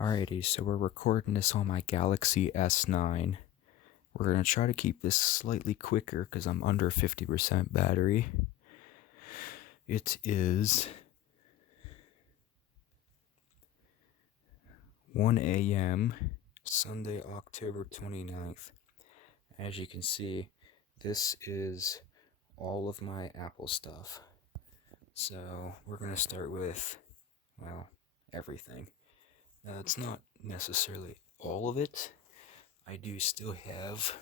Alrighty, so we're recording this on my Galaxy S9. We're going to try to keep this slightly quicker because I'm under 50% battery. It is 1 a.m., Sunday, October 29th. As you can see, this is all of my Apple stuff. So we're going to start with, well, everything. It's not necessarily all of it. I do still have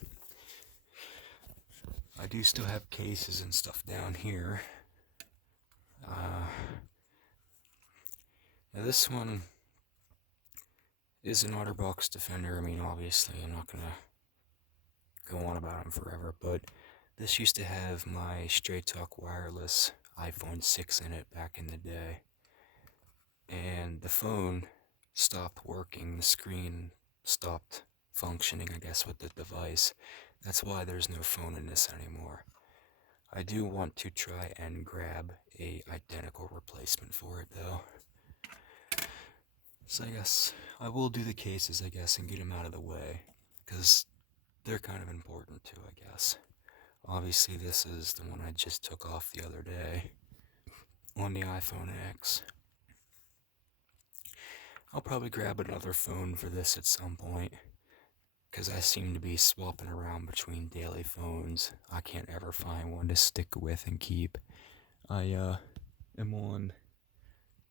cases and stuff down here. Now this one is an OtterBox Defender. I mean, obviously, I'm not gonna go on about them forever, but this used to have my Straight Talk wireless iPhone 6 in it back in the day. And the phone stopped working, the screen stopped functioning, I guess, with the device. That's why there's no phone in this anymore. I do want to try and grab a identical replacement for it, though. So I guess I will do the cases, I guess, and get them out of the way, because they're kind of important too, I guess. Obviously, this is the one I just took off the other day on the iPhone X. I'll probably grab another phone for this at some point, because I seem to be swapping around between daily phones. I can't ever find one to stick with and keep. I am on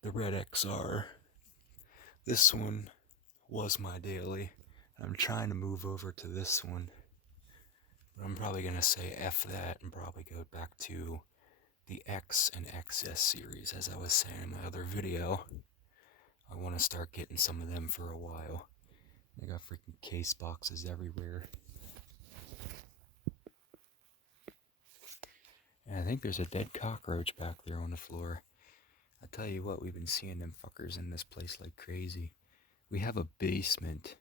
the Red XR. This one was my daily. I'm trying to move over to this one, but I'm probably going to say F that and probably go back to the X and XS series. As I was saying in my other video, I want to start getting some of them for a while. I got freaking case boxes everywhere. And I think there's a dead cockroach back there on the floor. I tell you what, we've been seeing them fuckers in this place like crazy. We have a basement,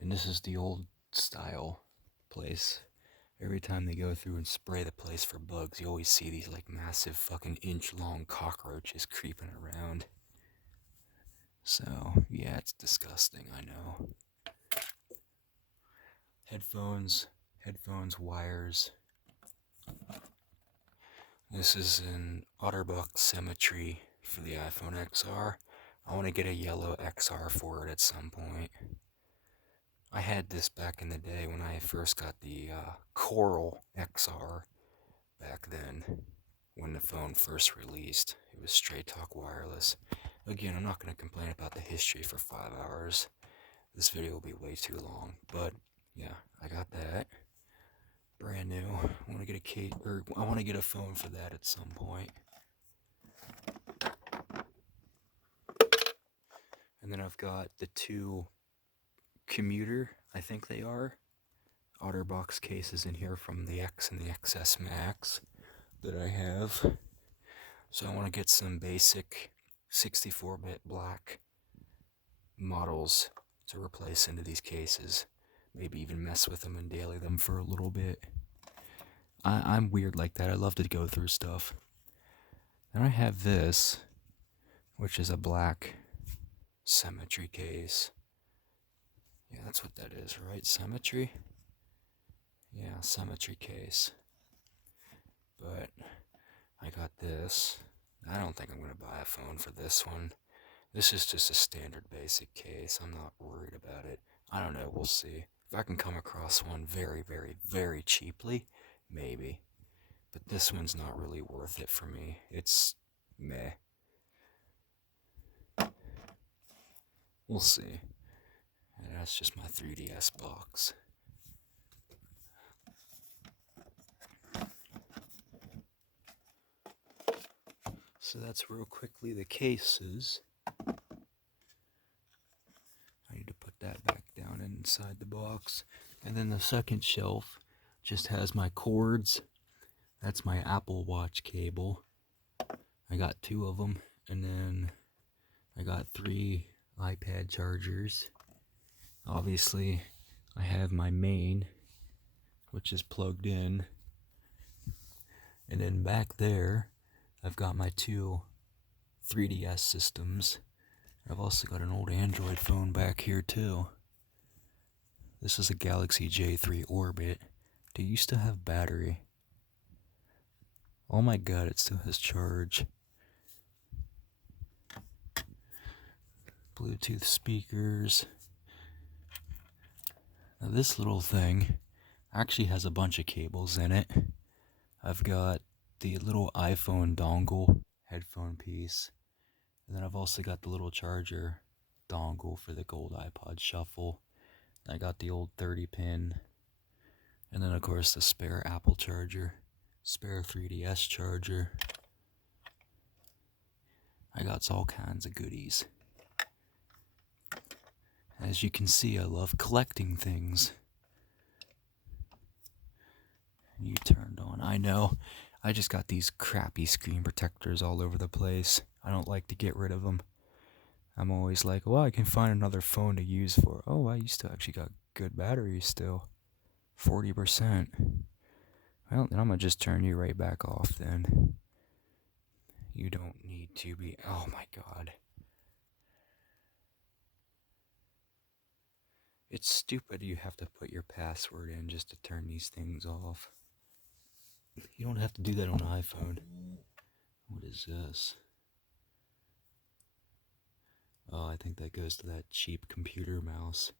and this is the old style place. Every time they go through and spray the place for bugs, you always see these like massive fucking inch-long cockroaches creeping around. So, yeah, it's disgusting, I know. Headphones, wires. This is an OtterBox Symmetry for the iPhone XR. I want to get a yellow XR for it at some point. I had this back in the day when I first got the Coral XR back then, when the phone first released. It was Straight Talk wireless. Again, I'm not going to complain about the history for 5 hours. This video will be way too long, but yeah, I got that. Brand new. I want to get a phone for that at some point. And then I've got the two commuter, I think they are, OtterBox cases in here from the X and the XS Max that I have. So I want to get some basic 64-bit black models to replace into these cases. Maybe even mess with them and daily them for a little bit. I'm weird like that. I love to go through stuff. Then I have this, which is a black Symmetry case. Yeah, that's what that is, right? Symmetry? Yeah, Symmetry case. But I got this. I don't think I'm going to buy a phone for this one. This is just a standard basic case. I'm not worried about it. I don't know, we'll see. If I can come across one very, very, very cheaply, maybe. But this one's not really worth it for me. It's meh. We'll see. And that's just my 3DS box. So that's real quickly the cases. I need to put that back down inside the box. And then the second shelf just has my cords. That's my Apple Watch cable. I got 2 of them. And then I got 3 iPad chargers. Obviously, I have my main, which is plugged in. And then back there, I've got my 2 3DS systems. I've also got an old Android phone back here too. This is a Galaxy J3 Orbit. Do you still have battery? Oh my god, it still has charge. Bluetooth speakers. Now this little thing actually has a bunch of cables in it. I've got the little iPhone dongle headphone piece. And then I've also got the little charger dongle for the gold iPod Shuffle. I got the old 30 pin. And then of course the spare Apple charger. Spare 3DS charger. I got all kinds of goodies. As you can see, I love collecting things. You turned on. I know. I just got these crappy screen protectors all over the place. I don't like to get rid of them. I'm always like, well, I can find another phone to use for. Oh, I used to actually got good batteries still. 40%. Well, then I'm going to just turn you right back off then. You don't need to be. Oh my god. It's stupid you have to put your password in just to turn these things off. You don't have to do that on an iPhone. What is this? Oh, I think that goes to that cheap computer mouse.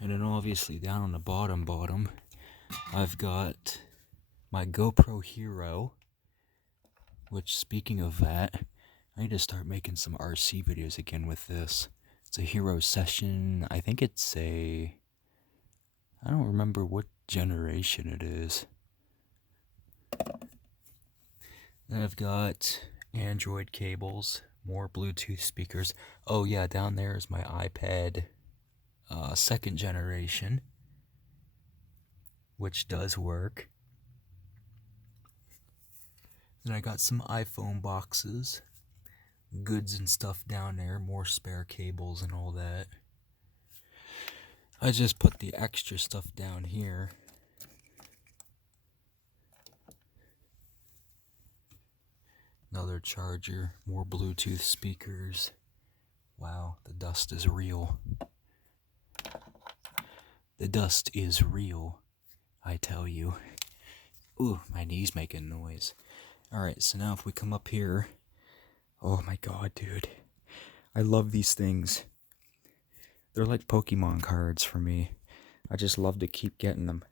And then obviously down on the bottom, I've got my GoPro Hero. Which, speaking of that, I need to start making some RC videos again with this. It's a Hero Session. I think it's a... I don't remember what generation it is. Then I've got Android cables, more Bluetooth speakers. Oh yeah, down there is my iPad second generation, which does work. Then I got some iPhone boxes, goods and stuff down there, more spare cables and all that. I just put the extra stuff down here. Another charger, more Bluetooth speakers. Wow, the dust is real. The dust is real, I tell you. Ooh, my knee's making noise. Alright, so now if we come up here. Oh my god, dude. I love these things. They're like Pokemon cards for me. I just love to keep getting them.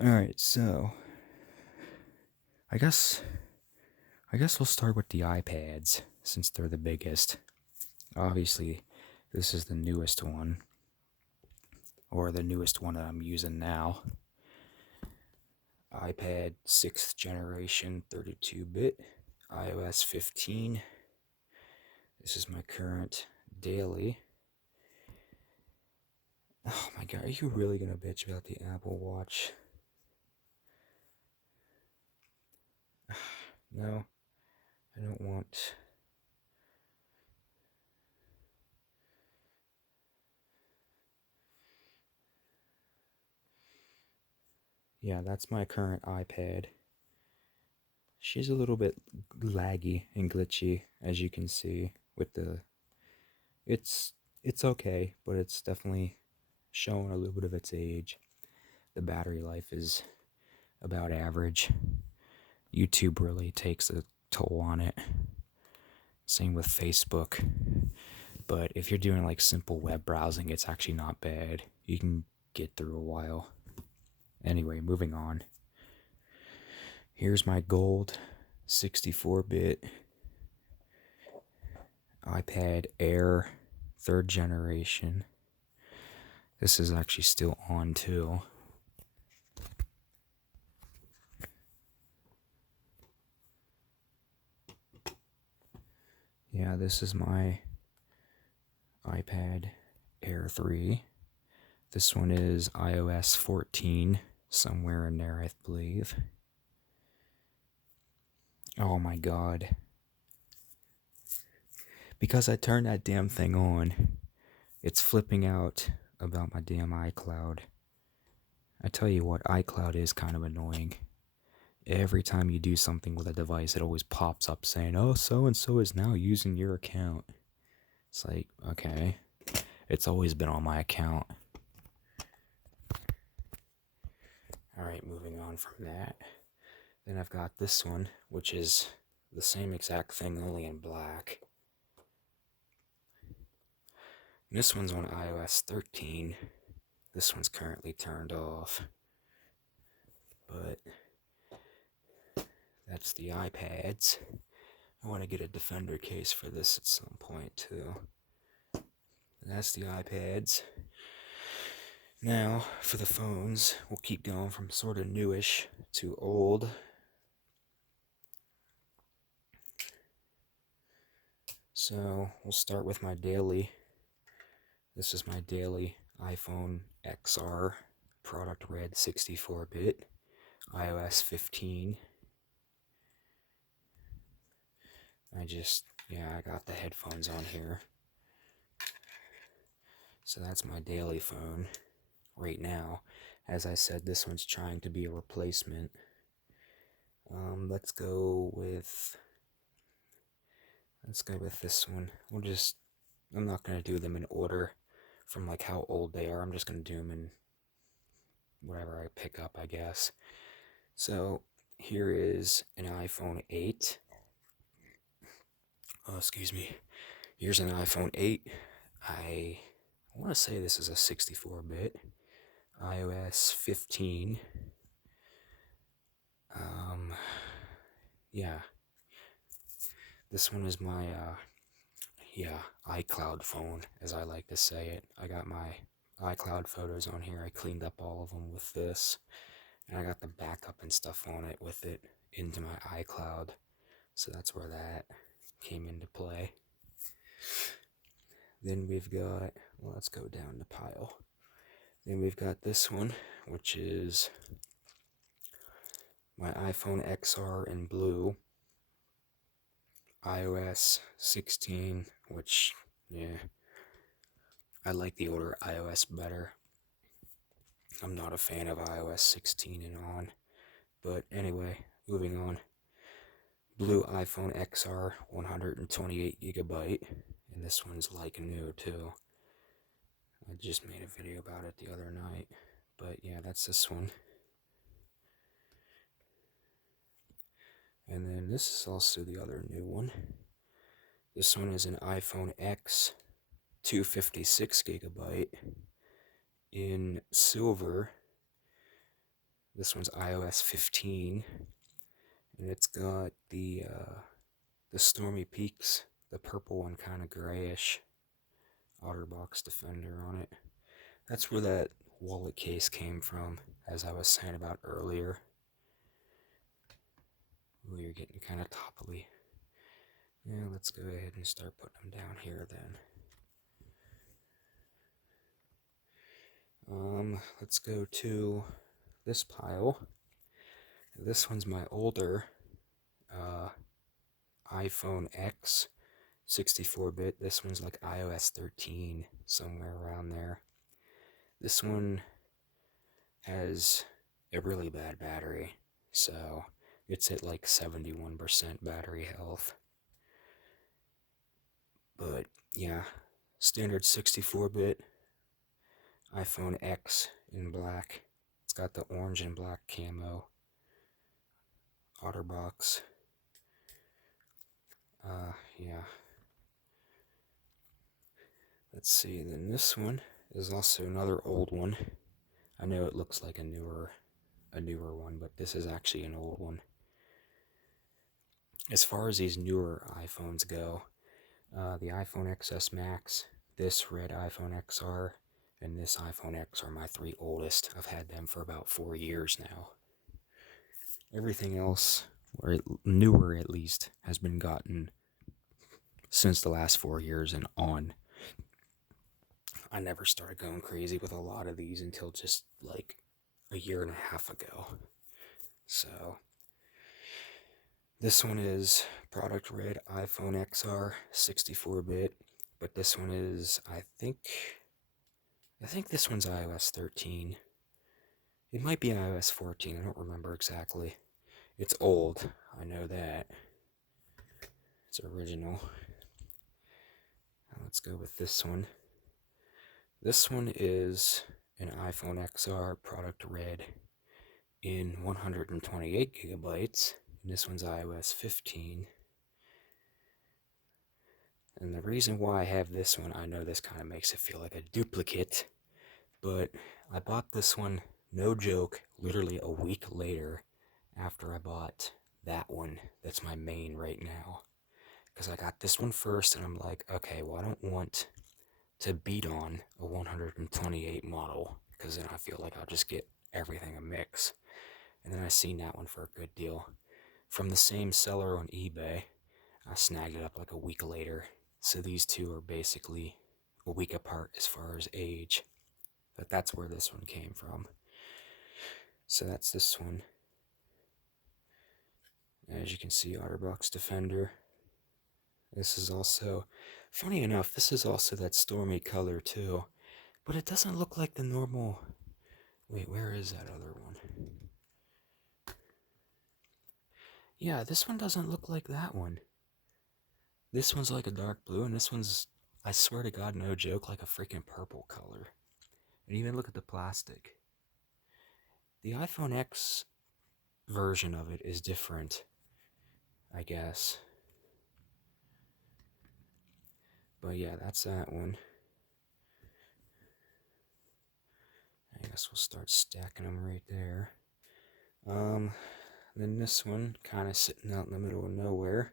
Alright, so I guess we'll start with the iPads, since they're the biggest. Obviously, this is the newest one. Or the newest one that I'm using now. iPad 6th generation, 32-bit, iOS 15. This is my current daily. Oh my god, are you really gonna bitch about the Apple Watch? No, I don't want... Yeah, that's my current iPad. She's a little bit laggy and glitchy, as you can see, with the... It's okay, but it's definitely showing a little bit of its age. The battery life is about average. YouTube really takes a toll on it. Same with Facebook. But if you're doing like simple web browsing, it's actually not bad. You can get through a while. Anyway, moving on. Here's my gold 64-bit iPad Air 3rd generation. This is actually still on too. Yeah, this is my iPad Air 3. This one is iOS 14, somewhere in there, I believe. Oh my god. Because I turned that damn thing on, it's flipping out about my damn iCloud. I tell you what, iCloud is kind of annoying. Every time you do something with a device, it always pops up saying, "Oh, so and so is now using your account." It's like, okay, it's always been on my account. Alright, moving on from that. Then I've got this one, which is the same exact thing, only in black. And this one's on iOS 13. This one's currently turned off. But that's the iPads. I want to get a Defender case for this at some point too. And that's the iPads. Now, for the phones, we'll keep going from sort of newish to old. So, we'll start with my daily. This is my daily iPhone XR, product red 64-bit, iOS 15. I got the headphones on here. So that's my daily phone right now. As I said, this one's trying to be a replacement. Let's go with this one. I'm not going to do them in order from like how old they are. I'm just going to do them in whatever I pick up, I guess. So here is an iPhone 8. Oh, excuse me. Here's an iPhone 8. I want to say this is a 64-bit. iOS 15. Yeah. This one is my, iCloud phone, as I like to say it. I got my iCloud photos on here. I cleaned up all of them with this. And I got the backup and stuff on it with it into my iCloud. So that's where that came into play. Then we've got, let's go down the pile. Then we've got this one, which is my iPhone XR in blue. iOS 16, which, I like the older iOS better. I'm not a fan of iOS 16 and on. But anyway, moving on. Blue iPhone XR, 128GB. And this one's like new too. I just made a video about it the other night. But yeah, that's this one. And then this is also the other new one. This one is an iPhone X, 256GB in silver. This one's iOS 15, and it's got the Stormy Peaks, the purple one, kind of grayish OtterBox Defender on it. That's where that wallet case came from, as I was saying about earlier. Ooh, you're getting kind of topply. Yeah, let's go ahead and start putting them down here then. Let's go to this pile. This one's my older iPhone X, 64-bit. This one's like iOS 13, somewhere around there. This one has a really bad battery, so it's at like 71% battery health. But yeah, standard 64-bit iPhone X in black. It's got the orange and black camo. OtterBox. Yeah. Let's see, then this one is also another old one. I know it looks like a newer one, but this is actually an old one. As far as these newer iPhones go, the iPhone XS Max, this red iPhone XR, and this iPhone X are my three oldest. I've had them for about 4 years now. Everything else, or newer at least, has been gotten since the last 4 years and on. I never started going crazy with a lot of these until just like a year and a half ago. So this one is product red iPhone XR, 64-bit, but this one is, I think this one's iOS 13. It might be iOS 14, I don't remember exactly. It's old, I know that. It's original. Now let's go with this one. This one is an iPhone XR product red in 128 gigabytes. And this one's iOS 15. And the reason why I have this one, I know this kind of makes it feel like a duplicate, but I bought this one, no joke, literally a week later after I bought that one that's my main right now. Because I got this one first, and I'm like, okay, well, I don't want to beat on a 128 model, because then I feel like I'll just get everything a mix. And then I seen that one for a good deal from the same seller on eBay. I snagged it up like a week later. So these two are basically a week apart as far as age. But that's where this one came from. So that's this one. As you can see, OtterBox Defender. This is also, funny enough, this is also that stormy color too. But it doesn't look like the normal. Wait, where is that other one? Yeah, this one doesn't look like that one. This one's like a dark blue, and this one's, I swear to God, no joke, like a freaking purple color. And even look at the plastic. The iPhone X version of it is different, I guess. But yeah, that's that one. I guess we'll start stacking them right there. Then this one, kind of sitting out in the middle of nowhere.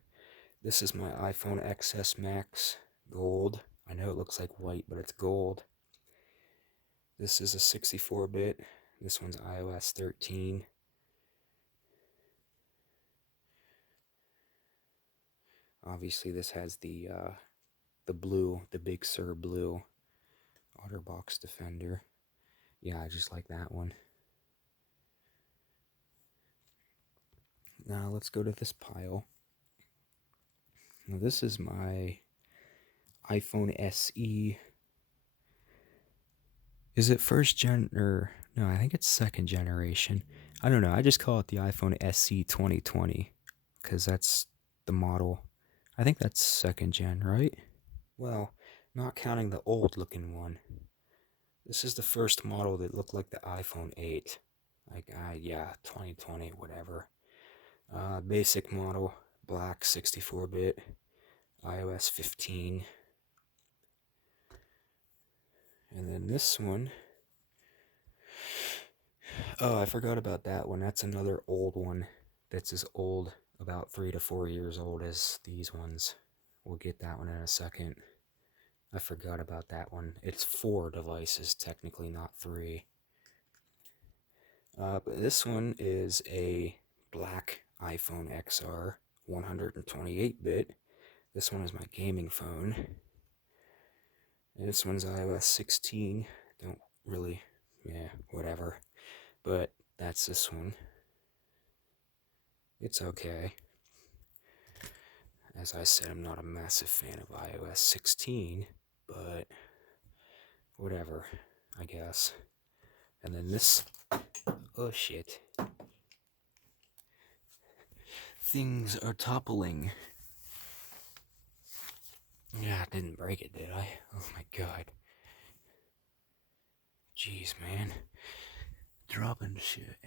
This is my iPhone XS Max Gold. I know it looks like white, but it's gold. This is a 64-bit. This one's iOS 13. Obviously, this has the blue, the Big Sur blue OtterBox Defender. Yeah, I just like that one. Now let's go to this pile. Now this is my iPhone SE. Is it first gen or no? I think it's second generation. I don't know. I just call it the iPhone SE 2020 because that's the model. I think that's second gen, right? Well, not counting the old looking one. This is the first model that looked like the iPhone 8. Like, yeah, 2020, whatever. Basic model, black 64-bit, iOS 15. And then this one, oh, I forgot about that one. That's another old one that's as old, about 3 to 4 years old as these ones. We'll get that one in a second. I forgot about that one. It's 4 devices, technically, not 3. But this one is a black iPhone XR, 128-bit. This one is my gaming phone. And this one's iOS 16. Don't really, yeah, whatever. But that's this one. It's okay. As I said, I'm not a massive fan of iOS 16, but whatever, I guess. And then this, oh shit. Things are toppling. Yeah, I didn't break it, did I? Oh my god. Jeez, man. Dropping shit.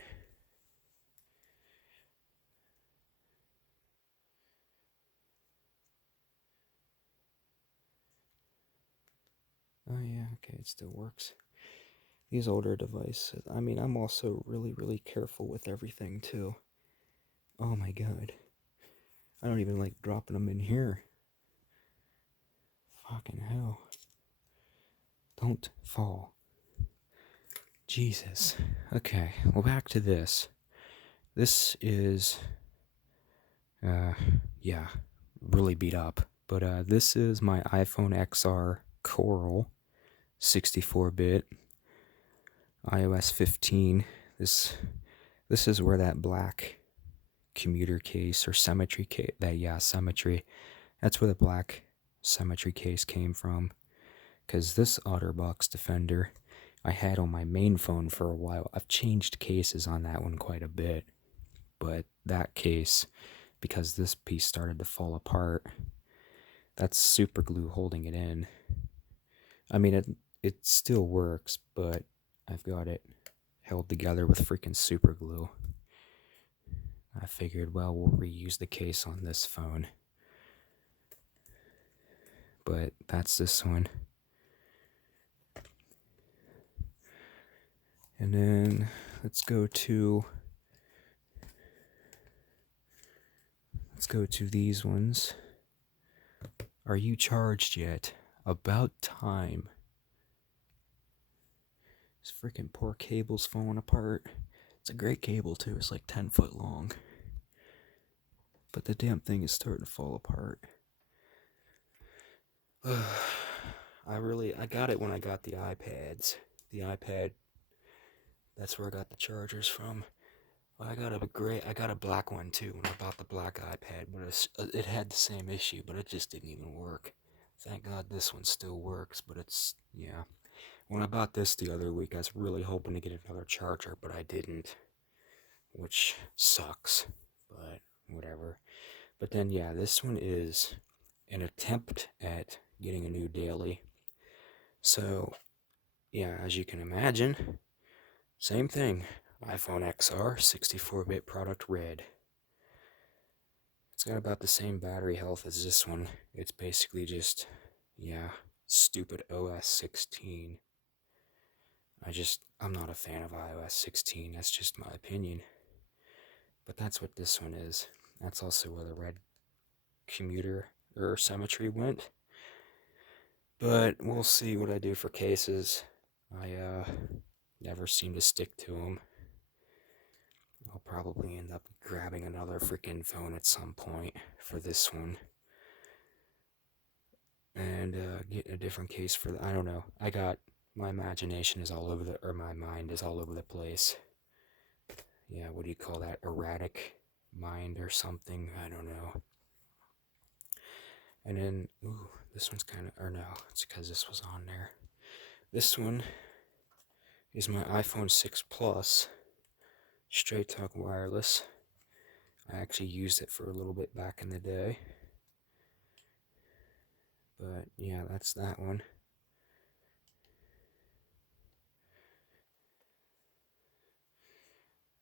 Oh yeah, okay, it still works. These older devices, I mean, I'm also really careful with everything too. Oh my god. I don't even like dropping them in here. Fucking hell. Don't fall. Jesus. Okay, well, back to this. This is, yeah, really beat up. But this is my iPhone XR Coral, 64-bit, iOS 15. This is where that black commuter case or symmetry case, symmetry. That's where the black symmetry case came from. Because this OtterBox Defender I had on my main phone for a while. I've changed cases on that one quite a bit. but that case, because this piece started to fall apart, that's super glue holding it in. I mean, it still works, but I've got it held together with freaking super glue. I figured, well, we'll reuse the case on this phone. But that's this one. And then let's go to these ones. Are you charged yet? About time. This freaking poor cable's falling apart. It's a great cable too. It's like 10 foot long. But the damn thing is starting to fall apart. I got it when I got the iPads. The iPad, that's where I got the chargers from. I got a black one too when I bought the black iPad, but it had the same issue, but it just didn't even work. Thank God this one still works, but yeah. When I bought this the other week, I was really hoping to get another charger, but I didn't, which sucks, but whatever. But then, yeah, this one is an attempt at getting a new daily. So, yeah, as you can imagine, same thing. iPhone XR, 64-bit product red. It's got about the same battery health as this one. It's basically just, yeah, stupid OS 16. I'm not a fan of iOS 16. That's just my opinion. But that's what this one is. That's also where the red commuter or symmetry went. But we'll see what I do for cases. I never seem to stick to them. I'll probably end up grabbing another freaking phone at some point for this one. And getting a different case for I don't know. My imagination is all over my mind is all over the place. Yeah, what do you call that? Erratic mind or something? I don't know. And then, this one's it's because this was on there. This one is my iPhone 6 Plus, Straight Talk Wireless. I actually used it for a little bit back in the day. But yeah, that's that one.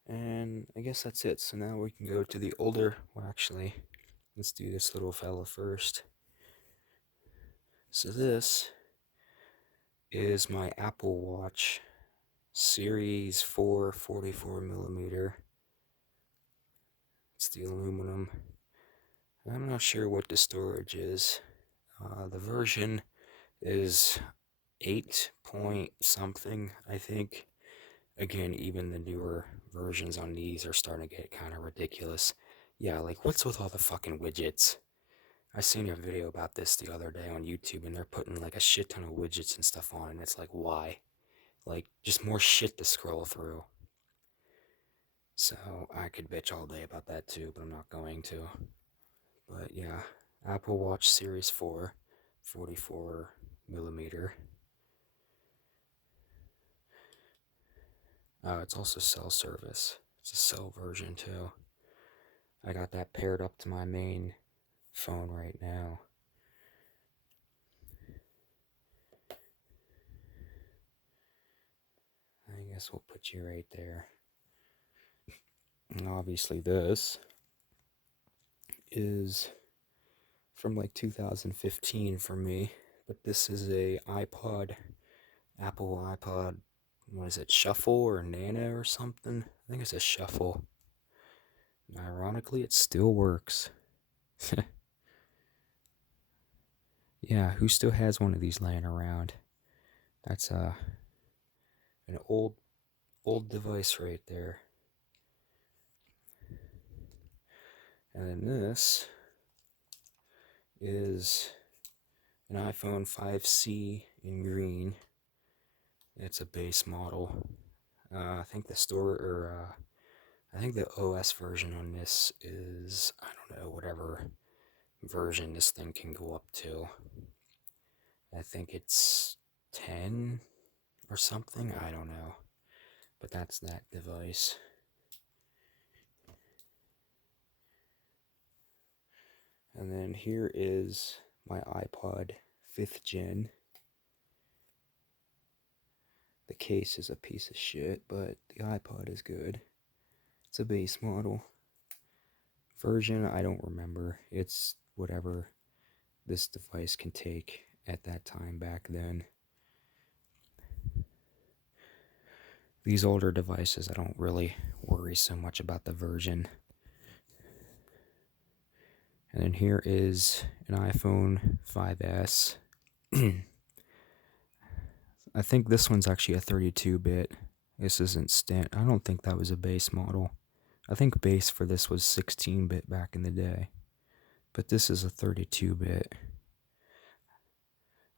And I guess that's it. So now we can go to the older, actually, let's do this little fella first. So this is my Apple Watch Series 4 44mm. It's the aluminum. I'm not sure what the storage is. The version is 8 point something, I think. Again, even the newer versions on these are starting to get kind of ridiculous. Yeah, like, what's with all the fucking widgets? I seen a video about this the other day on YouTube, and they're putting like a shit ton of widgets and stuff on, and it's like, why? Like, just more shit to scroll through. So, I could bitch all day about that too, but I'm not going to. But yeah, Apple Watch Series 4, 44mm. It's also cell service. It's a cell version too. I got that paired up to my main phone right now. I guess we'll put you right there. And obviously this is from like 2015 for me, but this is a Apple iPod, what is it, Shuffle or Nano or something? I think it's a Shuffle. And ironically, it still works. Yeah, who still has one of these laying around? That's an old device right there. And then this is an iPhone 5C in green. It's a base model. I think I think the OS version on this is, I don't know, whatever version this thing can go up to. I think it's 10 or something, I don't know. But that's that device. And then here is my iPod 5th gen. The case is a piece of shit, but the iPod is good. It's a base model. Version, I don't remember. It's whatever this device can take at that time back then. These older devices, I don't really worry so much about the version. And then here is an iPhone 5S. I think this one's actually a 32-bit. This isn't I don't think that was a base model. I think base for this was 16-bit back in the day. But this is a 32-bit.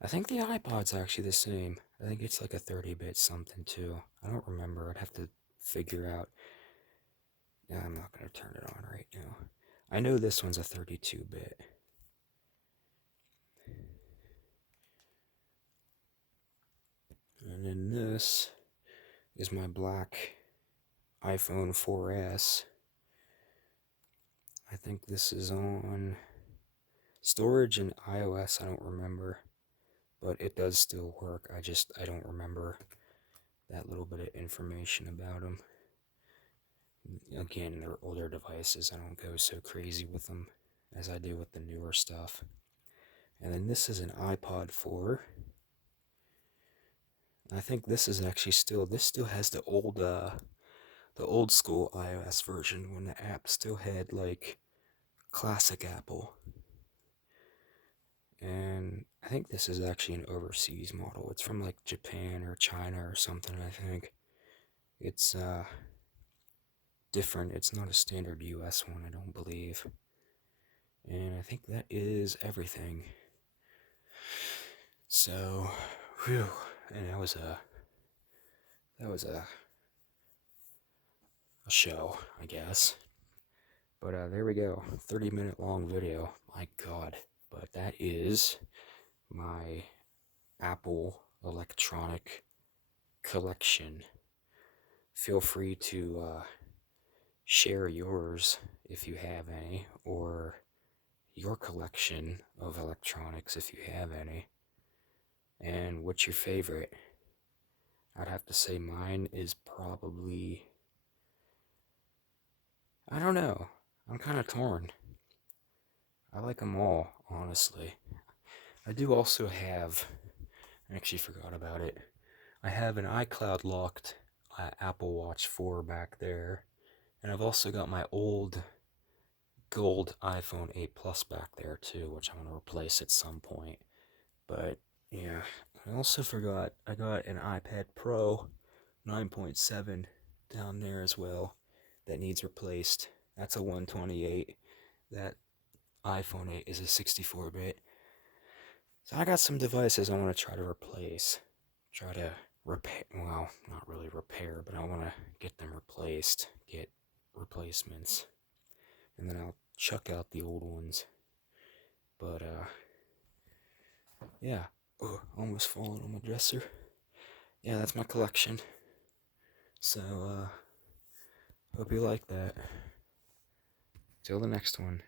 I think the iPod's actually the same. I think it's like a 30-bit something too. I don't remember. I'd have to figure out. Yeah, I'm not going to turn it on right now. I know this one's a 32-bit. And then this is my black iPhone 4S. I think this is on storage and iOS. I don't remember, but it does still work. I don't remember that little bit of information about them. Again, they're older devices. I don't go so crazy with them as I do with the newer stuff. And then this is an iPod 4. I think this is actually this still has the old school iOS version when the app still had like classic Apple. And I think this is actually an overseas model. It's from like Japan or China or something, I think. It's different. It's not a standard US one, I don't believe. And I think that is everything. So, whew, and that was a show, I guess. But there we go, 30-minute long video. My God. But that is my Apple electronic collection. Feel free to share yours if you have any, or your collection of electronics if you have any. And what's your favorite? I'd have to say mine is probably, I don't know. I'm kind of torn. I like them all, honestly. I do also have, I actually forgot about it. I have an iCloud locked Apple Watch 4 back there. And I've also got my old gold iPhone 8 Plus back there too, which I'm going to replace at some point. But yeah, I also forgot I got an iPad Pro 9.7 down there as well that needs replaced. That's a 128. That iPhone 8 is a 64-bit. So I got some devices I want to try to replace. Try to repair, well, not really repair, but I want to get them replaced. Get replacements. And then I'll chuck out the old ones. But, yeah. Oh, almost falling on my dresser. Yeah, that's my collection. So, hope you like that. Till the next one.